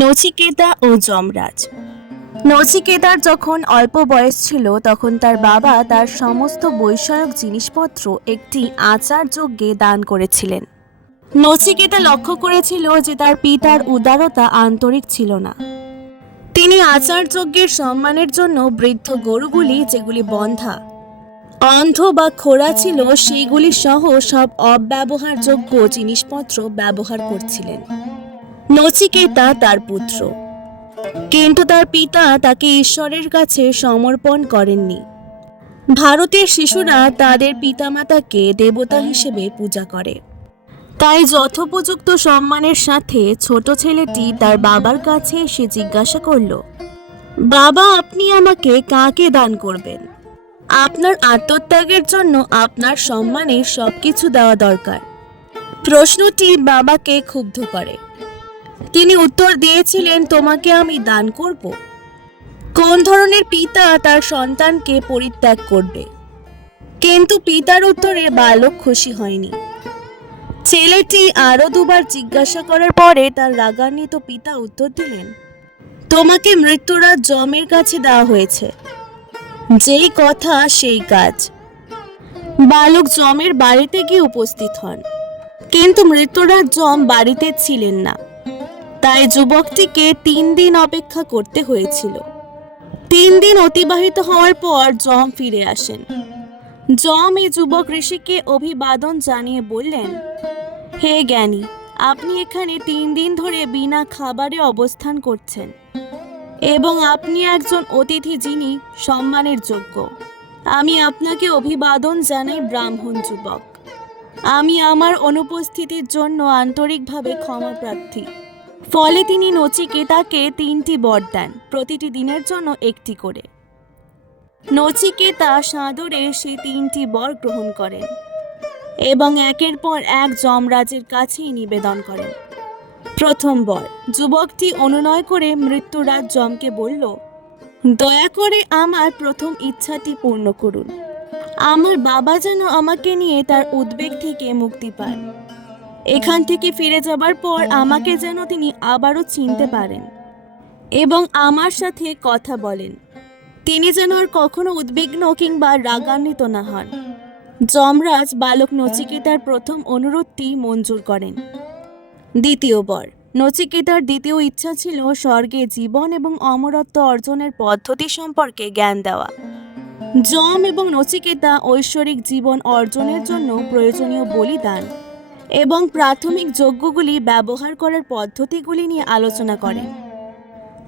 নচিকেতা ও যমরাজ। নচিকেতার যখন অল্প বয়স ছিল, তখন তার বাবা তার সমস্ত বৈষয়ক জিনিসপত্র একটি আচার যজ্ঞে দান করেছিলেন। নচিকেতা লক্ষ্য করেছিল যে তার পিতার উদারতা আন্তরিক ছিল না। তিনি আচার যজ্ঞের সম্মানের জন্য বৃদ্ধ গরুগুলি, যেগুলি বন্ধা, অন্ধ বা খোড়া ছিল, সেইগুলি সহ সব অব্যবহারযোগ্য জিনিসপত্র ব্যবহার করছিলেন। নচিকেতা তার পুত্র। কিন্তু তার পিতা তাকে ঈশ্বরের কাছে সমর্পণ করেননি। ভারতের শিশুরা তাদের পিতামাতাকে দেবতা হিসেবে পূজা করে। তাই যথোপযুক্ত সম্মানের সাথে ছোট ছেলেটি তার বাবার কাছে এসে জিজ্ঞাসা করল, বাবা, আপনি আমাকে কাকে দান করবেন? আপনার আত্মত্যাগের জন্য আপনার সম্মানে সবকিছু দেওয়া দরকার। প্রশ্নটি বাবাকে ক্ষুব্ধ করে। তিনি উত্তর দিয়েছিলেন, তোমাকে আমি দান করব। কোন ধরনের পিতা তার সন্তানকে পরিত্যাগ করবে? কিন্তু পিতার উত্তরে বালক খুশি হয়নি। ছেলেটি আরও দুবার জিজ্ঞাসা করার পরে তার রাগান্বিত পিতা উত্তর দিলেন, তোমাকে মৃত্যুরা জমের কাছে দেওয়া হয়েছে। যেই কথা, সেই কাজ। বালক জমের বাড়িতে গিয়ে উপস্থিত হন, কিন্তু মৃত্যুরাজ জম বাড়িতে ছিলেন না। তাই যুবকটিকে তিন দিন অপেক্ষা করতে হয়েছিল। তিন দিন অতিবাহিত হওয়ার পর জম ফিরে আসেন। জম এই যুবক ঋষিকে অভিবাদন জানিয়ে বললেন, হে জ্ঞানী, আপনি এখানে তিন দিন ধরে বিনা খাবারে অবস্থান করছেন এবং আপনি একজন অতিথি যিনি সম্মানের যোগ্য। আমি আপনাকে অভিবাদন জানাই ব্রাহ্মণ যুবক। আমি আমার অনুপস্থিতির জন্য আন্তরিকভাবে ক্ষমা প্রার্থী ফলে তিনি নচিকেতাকে তিনটি বর দেন, প্রতিটি দিনের জন্য একটি করে। নচিকেতা সাদরে সেই তিনটি বর গ্রহণ করেন এবং একের পর এক যমরাজের কাছেই নিবেদন করেন। প্রথম বর, যুবকটি অনুনয় করে মৃত্যুরাজ যমকে বলল, দয়া করে আমার প্রথম ইচ্ছাটি পূর্ণ করুন। আমার বাবা যেন আমাকে নিয়ে তার উদ্বেগ থেকে মুক্তি পান এখান থেকে ফিরে যাবার পর আমাকে যেন তিনি আবারও চিনতে পারেন এবং আমার সাথে কথা বলেন। তিনি যেন আর কখনো উদ্বিগ্ন কিংবা রাগান্বিত না হন। যমরাজ বালক নচিকেতার প্রথম অনুরোধটি মঞ্জুর করেন। দ্বিতীয় বর, নচিকেতার দ্বিতীয় ইচ্ছা ছিল স্বর্গে জীবন এবং অমরত্ব অর্জনের পদ্ধতি সম্পর্কে জ্ঞান দেওয়া। যম এবং নচিকেতা ঐশ্বরিক জীবন অর্জনের জন্য প্রয়োজনীয় বলিদান এবং প্রাথমিক যজ্ঞগুলি ব্যবহার করার পদ্ধতিগুলি নিয়ে আলোচনা করেন।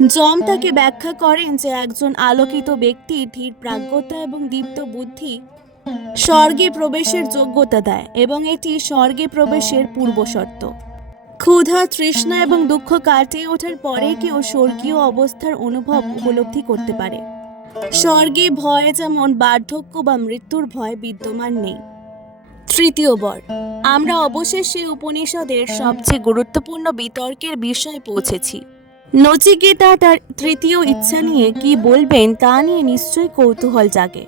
জম তাকে ব্যাখ্যা করেন যে একজন আলোকিত ব্যক্তি ধীর প্রাজ্ঞতা এবং দীপ্ত বুদ্ধি স্বর্গে প্রবেশের যোগ্যতা দেয় এবং এটি স্বর্গে প্রবেশের পূর্বশর্ত ক্ষুধা, তৃষ্ণা এবং দুঃখ কাটিয়ে ওঠার পরে কেউ স্বর্গীয় অবস্থার অনুভব উপলব্ধি করতে পারে। স্বর্গে ভয় যেমন বার্ধক্য বা মৃত্যুর ভয় বিদ্যমান নেই। তৃতীয় বর। আমরা অবশেষে উপনিষদের সবচেয়ে গুরুত্বপূর্ণ বিতর্কের বিষয়ে পৌঁছেছি। নচিকেতা তার তৃতীয় ইচ্ছা নিয়ে কি বলবেন তা নিয়ে নিশ্চয়ই কৌতূহল জাগে।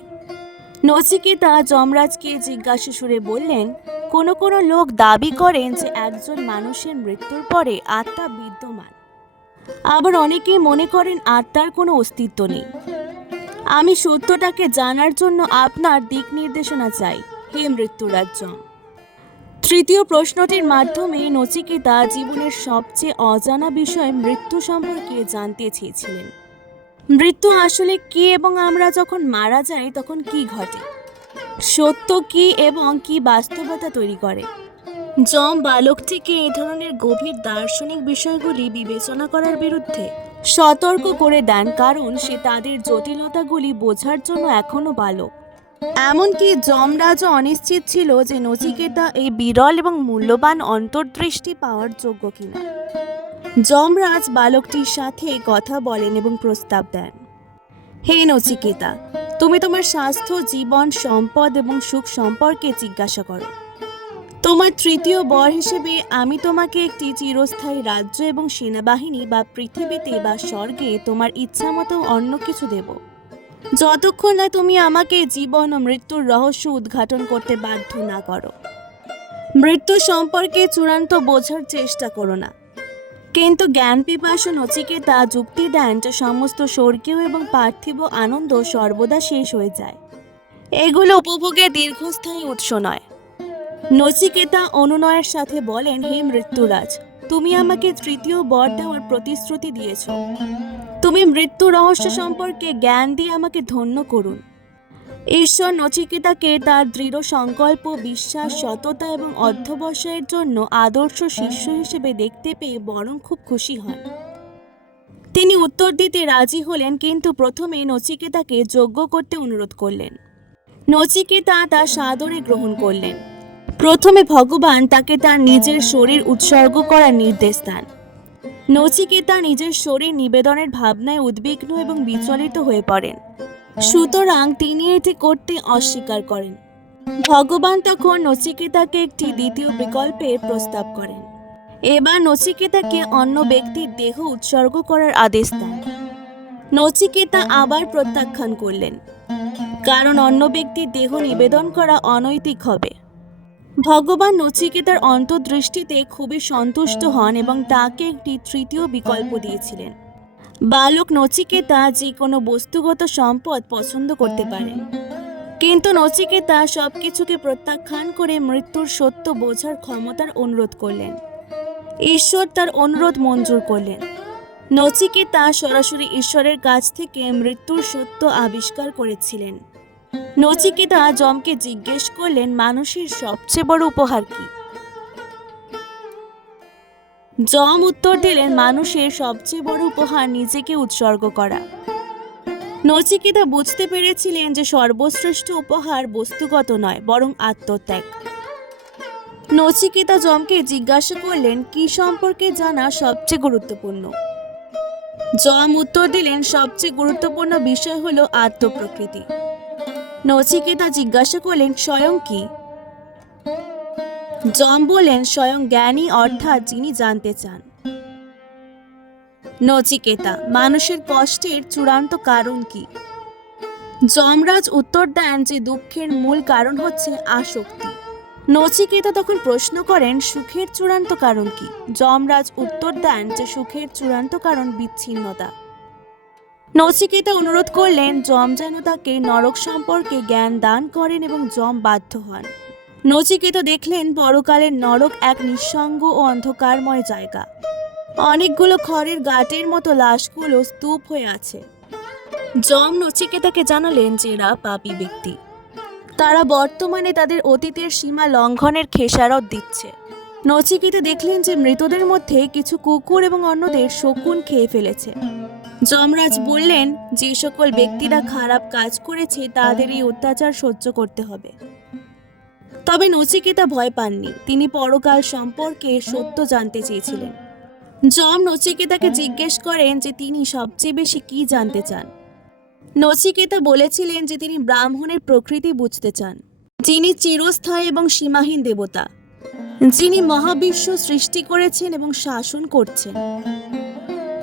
নচিকেতা যমরাজকে জিজ্ঞাসা সুরে বললেন, কোনো কোনো লোক দাবি করেন যে একজন মানুষের মৃত্যুর পরে আত্মা বিদ্যমান। আবার অনেকেই মনে করেন আত্মার কোনো অস্তিত্ব নেই। আমি সত্যটাকে জানার জন্য আপনার দিক নির্দেশনা চাই। হে মৃত্যুরাজ তৃতীয় প্রশ্নটির মাধ্যমে নচিকেতা জীবনের সবচেয়ে অজানা বিষয় মৃত্যু সম্পর্কে জানতে চেয়েছিলেন। মৃত্যু আসলে কি এবং আমরা যখন মারা যাই, তখন কি ঘটে? সত্য কি এবং কি বাস্তবতা তৈরি করে? যম বালকটিকে এই ধরনের গভীর দার্শনিক বিষয়গুলি বিবেচনা করার বিরুদ্ধে সতর্ক করে দেন, কারণ সে তাদের জটিলতাগুলি বোঝার জন্য এখনও বালক। এমনকি যমরাজও অনিশ্চিত ছিল যে নচিকেতা এই বিরল এবং মূল্যবান অন্তর্দৃষ্টি পাওয়ার যোগ্য কিনা। যমরাজ বালকটির সাথে কথা বলেন এবং প্রস্তাব দেন। হে নচিকেতা, তুমি তোমার স্বাস্থ্য, জীবন, সম্পদ এবং সুখ সম্পর্কে জিজ্ঞাসা করো। তোমার তৃতীয় বর হিসেবে আমি তোমাকে একটি চিরস্থায়ী রাজ্য এবং সেনাবাহিনী বা পৃথিবীতে বা স্বর্গে তোমার ইচ্ছা মতো অন্য কিছু দেব। যতক্ষণ না তুমি আমাকে জীবন ও মৃত্যুর রহস্য উদ্ঘাটন করতে বাধ্য না করো। মৃত্যু সম্পর্কে চূড়ান্ত বোঝার চেষ্টা করো না। কিন্তু জ্ঞান পিপাসু নচিকেতা যুক্তি দেন যে সমস্ত স্বর্গীয় এবং পার্থিব আনন্দ সর্বদা শেষ হয়ে যায়। এগুলো উপভোগের দীর্ঘস্থায়ী উৎস নয়। নচিকেতা অনুনয়ের সাথে বলেন, হে মৃত্যুরাজ তুমি আমাকে তৃতীয় বর দেওয়ার প্রতিশ্রুতি দিয়েছ। তুমি মৃত্যু রহস্য সম্পর্কে জ্ঞান দিয়ে আমাকে ধন্য করুন। ঈশ্বর নচিকেতাকে তার দৃঢ় সংকল্প, বিশ্বাস, সততা এবং অধ্যবসায়ের জন্য আদর্শ শিষ্য হিসেবে দেখতে পেয়ে বরং খুব খুশি হন। তিনি উত্তর দিতে রাজি হলেন কিন্তু প্রথমে নচিকেতাকে যোগ্য করতে অনুরোধ করলেন। নচিকেতা তা সাদরে গ্রহণ করলেন। প্রথমে ভগবান তাকে তার নিজের শরীর উৎসর্গ করার নির্দেশ দেন। নচিকেতা নিজের শরীর নিবেদনের ভাবনায় উদ্বিগ্ন এবং বিচলিত হয়ে পড়েন। সুতরাং তিনি এটি করতে অস্বীকার করেন। ভগবান তখন নচিকেতাকে একটি দ্বিতীয় বিকল্পের প্রস্তাব করেন। এবার নচিকেতাকে অন্য ব্যক্তির দেহ উৎসর্গ করার আদেশ দেন। নচিকেতা আবার প্রত্যাখ্যান করলেন। কারণ অন্য ব্যক্তির দেহ নিবেদন করা অনৈতিক হবে। ভগবান নচিকেতার অন্তর্দৃষ্টিতে খুবই সন্তুষ্ট হন এবং তাকে একটি তৃতীয় বিকল্প দিয়েছিলেন। বালক নচিকেতা যে কোনো বস্তুগত সম্পদ পছন্দ করতে পারে। কিন্তু নচিকেতা সব কিছুকে প্রত্যাখ্যান করে মৃত্যুর সত্য বোঝার ক্ষমতার অনুরোধ করলেন। ঈশ্বর তার অনুরোধ মঞ্জুর করলেন। নচিকেতা সরাসরি ঈশ্বরের কাছ থেকে মৃত্যুর সত্য আবিষ্কার করেছিলেন। নচিকেতা যমকে জিজ্ঞেস করলেন, মানুষের সবচেয়ে বড় উপহার কি? যম উত্তর দিলেন, মানুষের সবচেয়ে বড় উপহার নিজেকে উৎসর্গ করা। নচিকেতা বুঝতে পেরেছিলেন যে সর্বশ্রেষ্ঠ উপহার বস্তুগত নয়, বরং আত্মত্যাগ। নচিকেতা যমকে জিজ্ঞাসা করলেন, কি সম্পর্কে জানা সবচেয়ে গুরুত্বপূর্ণ? যম উত্তর দিলেন, সবচেয়ে গুরুত্বপূর্ণ বিষয় হলো আত্মপ্রকৃতি। নচিকেতা জিজ্ঞাসা করলেন, স্বয়ং কি? যম বলেন স্বয়ং জ্ঞানী, অর্থাৎ যিনি জানতে চান। নচিকেতা, মানুষের কষ্টের চূড়ান্ত কারণ কি? যমরাজ উত্তর দেন যে, দুঃখের মূল কারণ হচ্ছে আসক্তি। নচিকেতা তখন প্রশ্ন করেন, সুখের চূড়ান্ত কারণ কি? যমরাজ উত্তর দেন যে, সুখের চূড়ান্ত কারণ বিচ্ছিন্নতা। নচিকেতা অনুরোধ করলেন যম যেন তাকে নরক সম্পর্কে জ্ঞান দান করেন এবং যম বাধ্য হন। নচিকেতা দেখলেন, পরকালের নরক এক নিঃসঙ্গ ও অন্ধকারময় জায়গা। অনেকগুলো খড়ের গাটের মতো লাশগুলো স্তূপ হয়ে আছে। যম নচিকেতাকে জানালেন যে, এরা পাপী ব্যক্তি। তারা বর্তমানে তাদের অতীতের সীমা লঙ্ঘনের খেসারত দিচ্ছে। নচিকেতা দেখলেন যে, মৃতদের মধ্যে কিছু কুকুর এবং অন্যদের শকুন খেয়ে ফেলেছে। যমরাজ বললেন, যে সকল ব্যক্তিরা খারাপ কাজ করেছে, তাদের এই অত্যাচার সহ্য করতে হবে। তবে নচিকেতা ভয় পাননি। তিনি পরকাল সম্পর্কে সত্য জানতে চেয়েছিলেন। যম নচিকেতাকে জিজ্ঞেস করেন যে তিনি সবচেয়ে বেশি কি জানতে চান? নচিকেতা বলেছিলেন যে তিনি ব্রাহ্মণের প্রকৃতি বুঝতে চান। যিনি চিরস্থায়ী এবং সীমাহীন দেবতা। যিনি মহাবিশ্ব সৃষ্টি করেছেন এবং শাসন করছেন।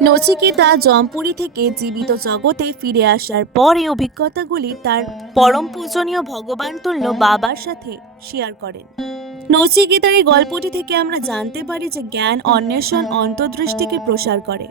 নচিকেতা জমপুরি থেকে জীবিত জগতে ফিরে আসার পর এই অভিজ্ঞতাগুলি তার পরম পূজনীয় ভগবান তুল্য বাবার সাথে শেয়ার করেন। নচিকেতার এই গল্পটি থেকে আমরা জানতে পারি যে জ্ঞান অন্বেষণ অন্তর্দৃষ্টিকে প্রসার করে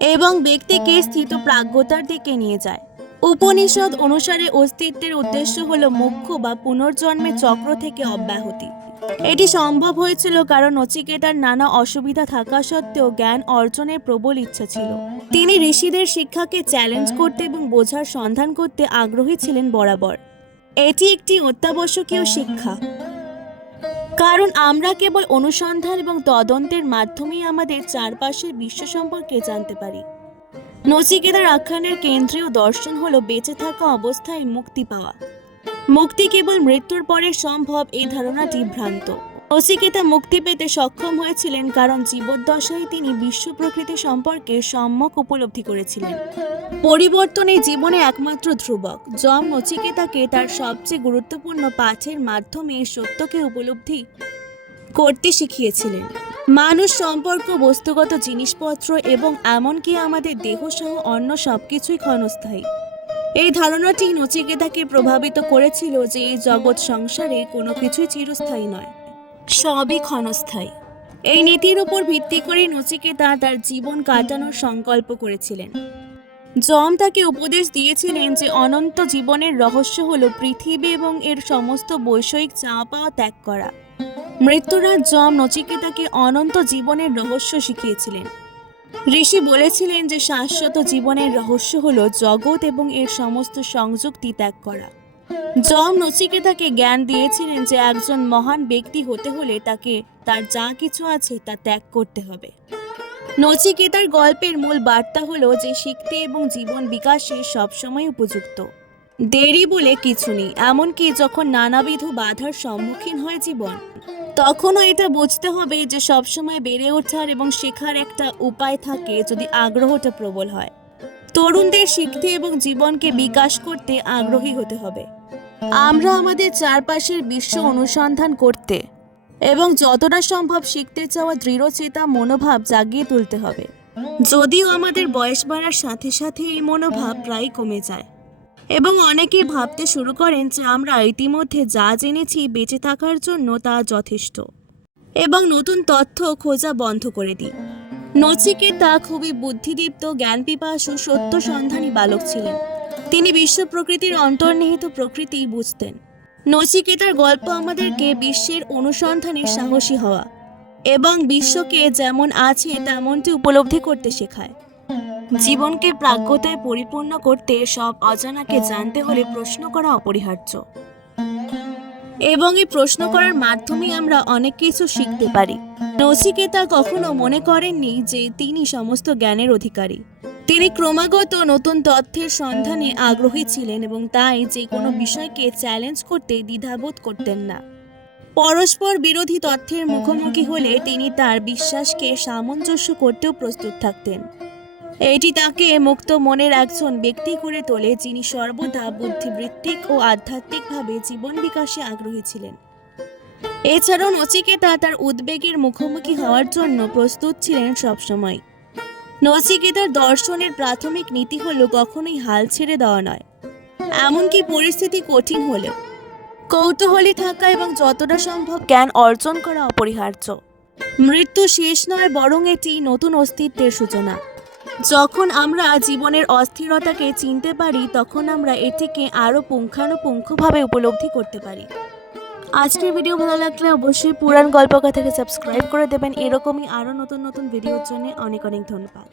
এবং ব্যক্তিকে স্থিত প্রাজ্ঞতার দিকে নিয়ে যায়। উপনিষদ অনুসারে অস্তিত্বের উদ্দেশ্য হলো মুখ্য বা পুনর্জন্মের চক্র থেকে অব্যাহতি। এটি সম্ভব হয়েছিল কারণ নচিকেতার নানা অসুবিধা থাকা সত্ত্বেও জ্ঞান অর্জনের প্রবল ইচ্ছা ছিল। তিনি ঋষিদের শিক্ষাকে চ্যালেঞ্জ করতে এবং বোঝার সন্ধান করতে আগ্রহী ছিলেন বরাবর। এটি একটি অত্যাবশ্যকীয় শিক্ষা। কারণ আমরা কেবল অনুসন্ধান এবং তদন্তের মাধ্যমেই আমাদের চারপাশের বিশ্ব সম্পর্কে জানতে পারি। নচিকেতার আখ্যানের কেন্দ্রীয় দর্শন হলো বেঁচে থাকা অবস্থায় মুক্তি পাওয়া। মুক্তি কেবল মৃত্যুর পরে সম্ভব, এই ধারণাটি ভ্রান্ত। নচিকেতা মুক্তি পেতে সক্ষম হয়েছিলেন কারণ জীবদ্দশায় তিনি বিশ্ব প্রকৃতি সম্পর্কে সম্যক উপলব্ধি করেছিলেন। পরিবর্তনে জীবনে একমাত্র ধ্রুবক। যম নচিকেতাকে তার সবচেয়ে গুরুত্বপূর্ণ পাঠের মাধ্যমে সত্যকে উপলব্ধি করতে শিখিয়েছিলেন। মানুষ সম্পর্ক, বস্তুগত জিনিসপত্র এবং এমনকি আমাদের দেহসহ অন্য সবকিছুই ক্ষণস্থায়ী। এই ধারণাটি নচিকেতাকে প্রভাবিত করেছিল যে এই জগৎ সংসারে কোনো কিছুই চিরস্থায়ী নয়। সবই ক্ষণস্থায়ী। এই নীতির উপর ভিত্তি করে নচিকেতা তার জীবন কাটানোর সংকল্প করেছিলেন। যম তাকে উপদেশ দিয়েছিলেন যে অনন্ত জীবনের রহস্য হলো পৃথিবী এবং এর সমস্ত বৈষয়িক পাওয়া ত্যাগ করা। মৃত্যুরাজ যম নচিকেতাকে অনন্ত জীবনের রহস্য শিখিয়েছিলেন। ঋষি বলেছিলেন যে শাশ্বত জীবনের রহস্য হল জগৎ এবং এর সমস্ত সংযুক্তি ত্যাগ করা। যম নচিকেতাকে জ্ঞান দিয়েছিলেন যে একজন মহান ব্যক্তি হতে হলে তাকে তার যা কিছু আছে তা ত্যাগ করতে হবে। নচিকেতার গল্পের মূল বার্তা হলো যে শিখতে এবং জীবন বিকাশে সবসময় উপযুক্ত। দেরি বলে কিছু নেই, এমনকি যখন নানাবিধ বাধার সম্মুখীন হয় জীবন, তখনও এটা বুঝতে হবে যে সবসময় বেড়ে ওঠার এবং শেখার একটা উপায় থাকে যদি আগ্রহটা প্রবল হয়। তরুণদের শিখতে এবং জীবনকে বিকাশ করতে আগ্রহী হতে হবে। আমরা আমাদের চারপাশের বিশ্ব অনুসন্ধান করতে এবং যতটা সম্ভব শিখতে চাওয়া দৃঢ়চেতা মনোভাব জাগিয়ে তুলতে হবে। যদিও আমাদের বয়স বাড়ার সাথে সাথে এই মনোভাব প্রায় কমে যায়। এবং অনেকে ভাবতে শুরু করেন যে আমরা ইতিমধ্যে যা জেনেছি বেঁচে থাকার জন্য তা যথেষ্ট। এবং নতুন তথ্য খোঁজা বন্ধ করে দিই। নচিকেতা খুবই বুদ্ধিদীপ্ত, জ্ঞানপিপাসু, সত্য সন্ধানী বালক ছিলেন। তিনি বিশ্ব প্রকৃতির অন্তর্নিহিত প্রকৃতি বুঝতেন। নচিকেতার গল্প আমাদেরকে বিশ্বের অনুসন্ধানে সাহসী হওয়া এবং বিশ্বকে যেমন আছে তেমনটি উপলব্ধি করতে শেখায়। জীবনকে প্রাজ্ঞতায় পরিপূর্ণ করতে সব অজানাকে জানতে হলে প্রশ্ন করা অপরিহার্য। এবং এই প্রশ্ন করার মাধ্যমে আমরা অনেক কিছু শিখতে পারি। নচিকেতা কখনো মনে করেননি যে তিনি সমস্ত জ্ঞানের অধিকারী। তিনি ক্রমাগত নতুন তথ্যের সন্ধানে আগ্রহী ছিলেন এবং তাই যে কোনো বিষয়কে চ্যালেঞ্জ করতে দ্বিধাবোধ করতেন না। পরস্পর বিরোধী তথ্যের মুখোমুখি হলে তিনি তার বিশ্বাসকে সামঞ্জস্য করতেও প্রস্তুত থাকতেন। এটি তাকে মুক্ত মনের একজন ব্যক্তি করে তোলে, যিনি সর্বদা বুদ্ধিবৃত্তিক ও আধ্যাত্মিকভাবে জীবন বিকাশে আগ্রহী ছিলেন। এছাড়াও নচিকেতা তার উদ্বেগের মুখোমুখি হওয়ার জন্য প্রস্তুত ছিলেন সবসময়। নচিকেতার দর্শনের প্রাথমিক নীতি হলো কখনোই হাল ছেড়ে দেওয়া নয়। এমনকি পরিস্থিতি কঠিন হলেও। কৌতূহলী থাকা এবং যতটা সম্ভব জ্ঞান অর্জন করা অপরিহার্য। মৃত্যু শেষ নয়, বরং এটি নতুন অস্তিত্বের সূচনা। যখন আমরা জীবনের অস্থিরতাকে চিনতে পারি, তখন আমরা এটিকে আরও পুঙ্খানুপুঙ্খভাবে উপলব্ধি করতে পারি। আজকের ভিডিও ভালো লাগলে অবশ্যই পুরাণ গল্পকথাকে সাবস্ক্রাইব করে দেবেন। এরকমই আরও নতুন নতুন ভিডিওর জন্য অনেক অনেক ধন্যবাদ।